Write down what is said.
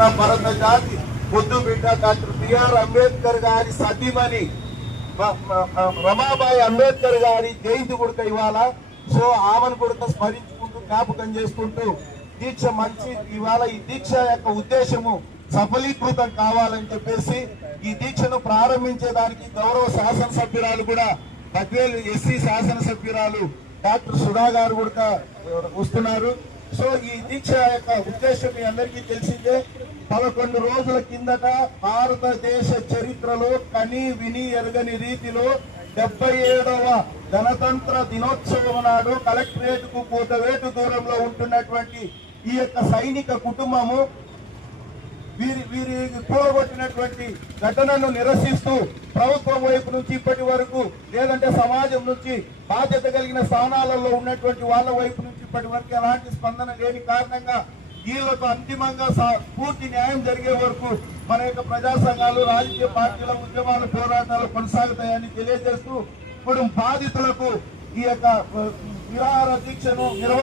భారత జాతి ముద్దు బిడ్డ డాక్టర్ బిఆర్ అంబేద్కర్ గారి సతీమణి రమాబాయి అంబేద్కర్ గారి జయంతి కూడా ఇవాళ. సో ఆమెను కూడా స్మరించుకుంటూ జ్ఞాపకం చేసుకుంటూ దీక్ష మంచి ఇవాళ ఈ దీక్ష యొక్క ఉద్దేశము సఫలీకృతం కావాలని చెప్పేసి ఈ దీక్షను ప్రారంభించేదానికి గౌరవ శాసనసభ్యురాలు కూడా బద్వేలు ఎస్సీ శాసనసభ్యురాలు డాక్టర్ సుధా గారు కూడా వస్తున్నారు. సో ఈ దీక్ష యొక్క ఉద్దేశం మీ అందరికీ తెలిసిందే. 11 రోజుల కిందట భారతదేశ చరిత్రలో కని విని ఎరగని రీతిలో 77వ గణతంత్ర దినోత్సవం నాడు కలెక్టరేట్ కు కూతవేటు దూరంలో ఉంటున్నటువంటి ఈ యొక్క సైనిక కుటుంబము వీరి కూడగొట్టినటువంటి ఘటనను నిరసిస్తూ ప్రభుత్వం వైపు నుంచి ఇప్పటి వరకు, లేదంటే సమాజం నుంచి బాధ్యత కలిగిన స్థానాలలో ఉన్నటువంటి వాళ్ళ వైపు నుంచి ఇప్పటి వరకు ఎలాంటి స్పందన లేని కారణంగా వీళ్ళకు అంతిమంగా పూర్తి న్యాయం జరిగే వరకు మన యొక్క ప్రజా సంఘాలు, రాజకీయ పార్టీల ఉద్యమాలు, పోరాటాలు కొనసాగుతాయని తెలియజేస్తూ ఇప్పుడు బాధితులకు ఈ యొక్క విహార దీక్షను